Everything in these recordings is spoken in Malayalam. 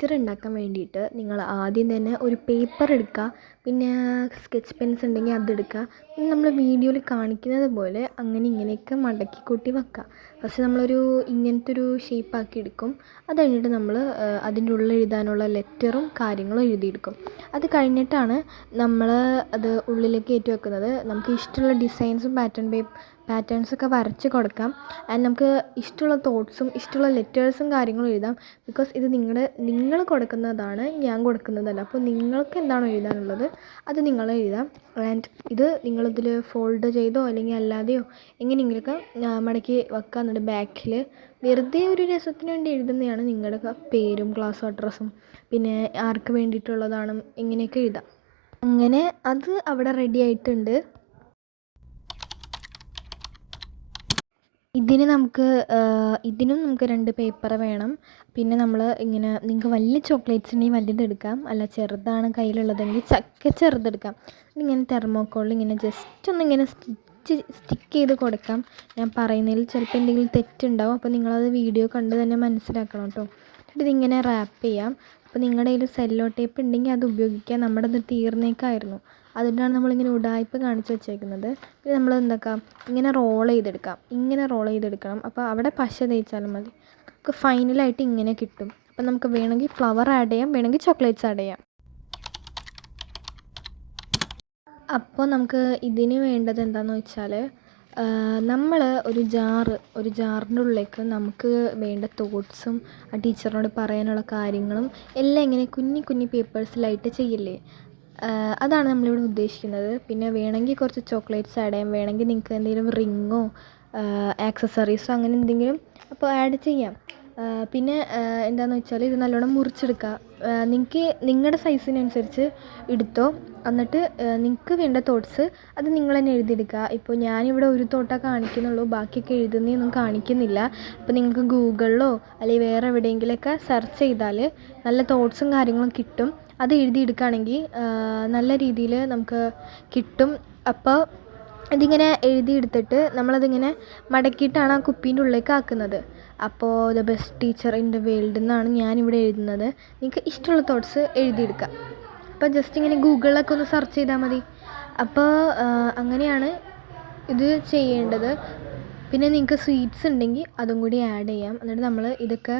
ലെറ്റർ ഉണ്ടാക്കാൻ വേണ്ടിയിട്ട് നിങ്ങൾ ആദ്യം തന്നെ ഒരു പേപ്പർ എടുക്കുക. പിന്നെ സ്കെച്ച് പെൻസ് ഉണ്ടെങ്കിൽ അതെടുക്കുക. പിന്നെ നമ്മൾ വീഡിയോയിൽ കാണിക്കുന്നത് പോലെ അങ്ങനെ ഇങ്ങനെയൊക്കെ മടക്കി കൂട്ടി വെക്കുക. ഫസ്റ്റ് നമ്മളൊരു ഇങ്ങനത്തെ ഒരു ഷേപ്പാക്കി എടുക്കും. അത് കഴിഞ്ഞിട്ട് നമ്മൾ അതിൻ്റെ ഉള്ളിൽ എഴുതാനുള്ള ലെറ്ററും കാര്യങ്ങളും എഴുതിയെടുക്കും. അത് കഴിഞ്ഞിട്ടാണ് നമ്മൾ അത് ഉള്ളിലേക്ക് കയറ്റി വെക്കുന്നത്. നമുക്ക് ഇഷ്ടമുള്ള ഡിസൈൻസും പാറ്റേൺസൊക്കെ വരച്ച് കൊടുക്കാം. ആൻഡ് നമുക്ക് ഇഷ്ടമുള്ള തോട്ട്സും ഇഷ്ടമുള്ള ലെറ്റേഴ്സും കാര്യങ്ങളും എഴുതാം. ബിക്കോസ് ഇത് നിങ്ങൾ കൊടുക്കുന്നതാണ്, ഞാൻ കൊടുക്കുന്നതല്ല. അപ്പോൾ നിങ്ങൾക്ക് എന്താണോ എഴുതാനുള്ളത് അത് നിങ്ങൾ എഴുതാം. ആൻഡ് ഇത് നിങ്ങളിതിൽ ഫോൾഡ് ചെയ്തോ അല്ലെങ്കിൽ അല്ലാതെയോ എങ്ങനെയെങ്കിലുമൊക്കെ മടക്കി വെക്കുക. എന്നിട്ട് ബാക്കിൽ വെറുതെ ഒരു രസത്തിന് വേണ്ടി എഴുതുന്നതാണ്. നിങ്ങളുടെ പേരും ക്ലാസ്സും അഡ്രസ്സും പിന്നെ ആർക്ക് വേണ്ടിയിട്ടുള്ളതാണ് ഇങ്ങനെയൊക്കെ എഴുതാം. അങ്ങനെ അത് അവിടെ റെഡി ആയിട്ടുണ്ട്. ഇതിനും നമുക്ക് 2 പേപ്പർ വേണം. പിന്നെ നമ്മൾ ഇങ്ങനെ നിങ്ങൾക്ക് വലിയ ചോക്ലേറ്റ്സ് ഉണ്ടെങ്കിൽ വലുതെടുക്കാം, അല്ല ചെറുതാണ് കയ്യിലുള്ളതെങ്കിൽ ചെറുതെടുക്കാം. ഇങ്ങനെ തെർമോക്കോളിൽ ഇങ്ങനെ ജസ്റ്റ് ഒന്നിങ്ങനെ സ്റ്റിക്ക് ചെയ്ത് കൊടുക്കാം. ഞാൻ പറയുന്നതിൽ ചിലപ്പോൾ എന്തെങ്കിലും തെറ്റുണ്ടാവും, അപ്പോൾ നിങ്ങളത് വീഡിയോ കണ്ട് തന്നെ മനസ്സിലാക്കണം കേട്ടോ. ഇതിങ്ങനെ റാപ്പ് ചെയ്യാം. അപ്പോൾ നിങ്ങളുടെ കയ്യിൽ സെല്ലോ ടേപ്പ് ഉണ്ടെങ്കിൽ അത് ഉപയോഗിക്കാം. നമ്മുടെ ഇത് തീർന്നേക്കായിരുന്നു, അതുകൊണ്ടാണ് നമ്മളിങ്ങനെ ഉഡായിപ്പ് കാണിച്ച് വെച്ചേക്കുന്നത്. പിന്നെ നമ്മൾ എന്താക്കാം, ഇങ്ങനെ റോൾ ചെയ്തെടുക്കണം. അപ്പോൾ അവിടെ പശ തേച്ചാലും മതി. നമുക്ക് ഫൈനലായിട്ട് ഇങ്ങനെ കിട്ടും. അപ്പോൾ നമുക്ക് വേണമെങ്കിൽ ഫ്ലവർ ആഡ് ചെയ്യാം, വേണമെങ്കിൽ ചോക്ലേറ്റ്സ് ആഡ് ചെയ്യാം. അപ്പോൾ നമുക്ക് ഇതിന് വേണ്ടത് എന്താണെന്ന് വെച്ചാൽ നമ്മൾ ഒരു ജാറിൻ്റെ ഉള്ളിലേക്ക് നമുക്ക് വേണ്ട തോട്ട്സും ആ ടീച്ചറിനോട് പറയാനുള്ള കാര്യങ്ങളും എല്ലാം ഇങ്ങനെ കുഞ്ഞി പേപ്പേഴ്സിലായിട്ട് ചെയ്യില്ലേ, അതാണ് നമ്മളിവിടെ ഉദ്ദേശിക്കുന്നത്. പിന്നെ വേണമെങ്കിൽ കുറച്ച് ചോക്ലേറ്റ്സ് ആഡ് ചെയ്യാം, വേണമെങ്കിൽ നിങ്ങൾക്ക് എന്തെങ്കിലും റിങ്ങോ ആക്സസറീസോ അങ്ങനെ എന്തെങ്കിലും അപ്പോൾ ആഡ് ചെയ്യാം. പിന്നെ എന്താണെന്ന് വെച്ചാൽ ഇത് നല്ലോണം മുറിച്ചെടുക്കുക. നിങ്ങൾക്ക് നിങ്ങളുടെ സൈസിനനുസരിച്ച് എടുത്തോ. എന്നിട്ട് നിങ്ങൾക്ക് വേണ്ട തോട്ട്സ് അത് നിങ്ങൾ തന്നെ എഴുതിയെടുക്കുക. ഇപ്പോൾ ഞാനിവിടെ ഒരു തോട്ടാണ് കാണിക്കുന്നുള്ളൂ, ബാക്കിയൊക്കെ എഴുതുന്നതൊന്നും കാണിക്കുന്നില്ല. അപ്പോൾ നിങ്ങൾക്ക് ഗൂഗിളിലോ അല്ലെങ്കിൽ വേറെ എവിടെയെങ്കിലുമൊക്കെ സെർച്ച് ചെയ്താൽ നല്ല തോട്ട്സും കാര്യങ്ങളും കിട്ടും. അത് എഴുതിയെടുക്കുകയാണെങ്കിൽ നല്ല രീതിയിൽ നമുക്ക് കിട്ടും. അപ്പോൾ ഇതിങ്ങനെ എഴുതിയെടുത്തിട്ട് നമ്മളതിങ്ങനെ മടക്കിയിട്ടാണ് ആ കുപ്പീൻ്റെ ഉള്ളിലേക്ക് ആക്കുന്നത്. അപ്പോൾ the best teacher in the world എന്നാണ് ഞാനിവിടെ എഴുതുന്നത്. നിങ്ങൾക്ക് ഇഷ്ടമുള്ള തോട്ട്സ് എഴുതിയെടുക്കുക. അപ്പോൾ ജസ്റ്റ് ഇങ്ങനെ ഗൂഗിളിലൊക്കെ ഒന്ന് സെർച്ച് ചെയ്താൽ മതി. അപ്പോൾ അങ്ങനെയാണ് ഇത് ചെയ്യേണ്ടത്. പിന്നെ നിങ്ങൾക്ക് സ്വീറ്റ്സ് ഉണ്ടെങ്കിൽ അതും കൂടി ആഡ് ചെയ്യാം. എന്നിട്ട് നമ്മൾ ഇതൊക്കെ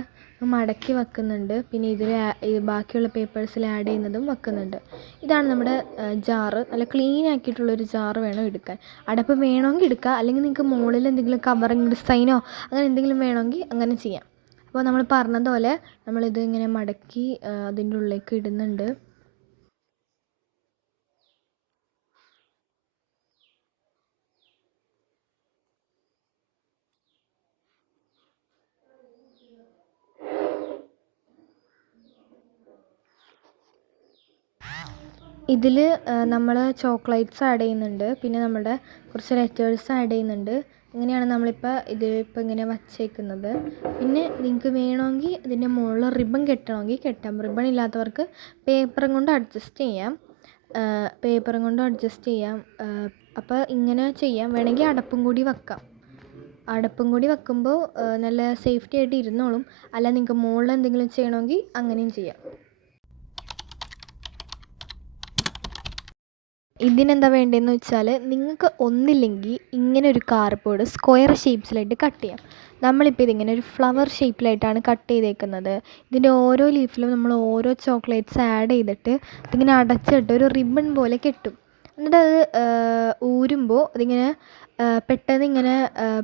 മടക്കി വെക്കുന്നുണ്ട്. പിന്നെ ഇതിൽ ബാക്കിയുള്ള പേപ്പേഴ്സിൽ ആഡ് ചെയ്യുന്നതും വെക്കുന്നുണ്ട്. ഇതാണ് നമ്മുടെ ജാറ്. നല്ല ക്ലീൻ ആക്കിയിട്ടുള്ളൊരു ജാറ് വേണം എടുക്കാൻ. അടപ്പ് വേണമെങ്കിൽ എടുക്കുക, അല്ലെങ്കിൽ നിങ്ങൾക്ക് മുകളിൽ എന്തെങ്കിലും കവറിങ് ഡിസൈനോ അങ്ങനെ എന്തെങ്കിലും വേണമെങ്കിൽ അങ്ങനെ ചെയ്യാം. അപ്പോൾ നമ്മൾ പറഞ്ഞതുപോലെ നമ്മളിത് ഇങ്ങനെ മടക്കി അതിൻ്റെ ഉള്ളിലേക്ക് ഇടുന്നുണ്ട്. ഇതിൽ നമ്മൾ ചോക്ലേറ്റ്സ് ആഡ് ചെയ്യുന്നുണ്ട്, പിന്നെ നമ്മുടെ കുറച്ച് ലെറ്റേഴ്സ് ആഡ് ചെയ്യുന്നുണ്ട്. അങ്ങനെയാണ് ഇതിലിപ്പോൾ ഇങ്ങനെ വച്ചേക്കുന്നത്. പിന്നെ നിങ്ങൾക്ക് വേണമെങ്കിൽ ഇതിൻ്റെ മുകളിൽ റിബൺ കെട്ടണമെങ്കിൽ കെട്ടാം. റിബൺ ഇല്ലാത്തവർക്ക് പേപ്പറും കൊണ്ട് അഡ്ജസ്റ്റ് ചെയ്യാം. അപ്പോൾ ഇങ്ങനെ ചെയ്യാം. വേണമെങ്കിൽ അടപ്പും കൂടി വെക്കുമ്പോൾ നല്ല സേഫ്റ്റി ആയിട്ട് ഇരുന്നോളും. അല്ല നിങ്ങൾക്ക് മുകളിൽ എന്തെങ്കിലും ചെയ്യണമെങ്കിൽ അങ്ങനെയും ചെയ്യാം. ഇതിനെന്താ വേണ്ടതെന്ന് വെച്ചാൽ നിങ്ങൾക്ക് ഒന്നില്ലെങ്കിൽ ഇങ്ങനെ ഒരു കാർഡ്ബോർഡ് സ്ക്വയർ ഷേപ്സിലായിട്ട് കട്ട് ചെയ്യാം. നമ്മളിപ്പോൾ ഇതിങ്ങനെ ഒരു ഫ്ലവർ ഷേപ്പിലായിട്ടാണ് കട്ട് ചെയ്തേക്കുന്നത്. ഇതിൻ്റെ ഓരോ ലീഫിലും നമ്മൾ ഓരോ ചോക്ലേറ്റ്സ് ആഡ് ചെയ്തിട്ട് ഇതിങ്ങനെ അടച്ചിട്ട് ഒരു റിബൺ പോലെ കെട്ടും. എന്നിട്ട് അത് ഊരുമ്പോൾ അതിങ്ങനെ പെട്ടെന്ന് ഇങ്ങനെ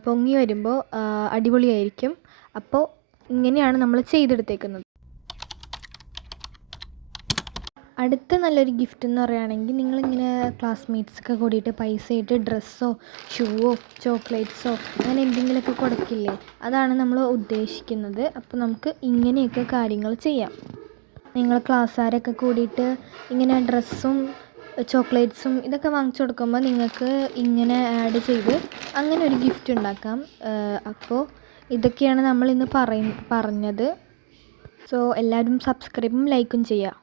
പൊങ്ങി വരുമ്പോൾ അടിപൊളിയായിരിക്കും. അപ്പോൾ ഇങ്ങനെയാണ് നമ്മൾ ചെയ്തെടുത്തേക്കുന്നത്. അടുത്ത നല്ലൊരു ഗിഫ്റ്റ് എന്ന് പറയുകയാണെങ്കിൽ നിങ്ങളിങ്ങനെ ക്ലാസ്മേറ്റ്സൊക്കെ കൂടിയിട്ട് പൈസ ആയിട്ട് ഡ്രസ്സോ ഷൂവോ ചോക്ലേറ്റ്സോ അങ്ങനെ എന്തെങ്കിലുമൊക്കെ കൊടുക്കില്ലേ, അതാണ് നമ്മൾ ഉദ്ദേശിക്കുന്നത്. അപ്പോൾ നമുക്ക് ഇങ്ങനെയൊക്കെ കാര്യങ്ങൾ ചെയ്യാം. നിങ്ങൾ ക്ലാസ്സുകാരൊക്കെ കൂടിയിട്ട് ഇങ്ങനെ ഡ്രസ്സും ചോക്ലേറ്റ്സും ഇതൊക്കെ വാങ്ങിച്ചു കൊടുക്കുമ്പോൾ നിങ്ങൾക്ക് ഇങ്ങനെ ആഡ് ചെയ്ത് അങ്ങനെ ഒരു ഗിഫ്റ്റ് ഉണ്ടാക്കാം. അപ്പോൾ ഇതൊക്കെയാണ് നമ്മളിന്ന് പറഞ്ഞത്. സോ എല്ലാവരും സബ്സ്ക്രൈബും ലൈക്കും ചെയ്യുക.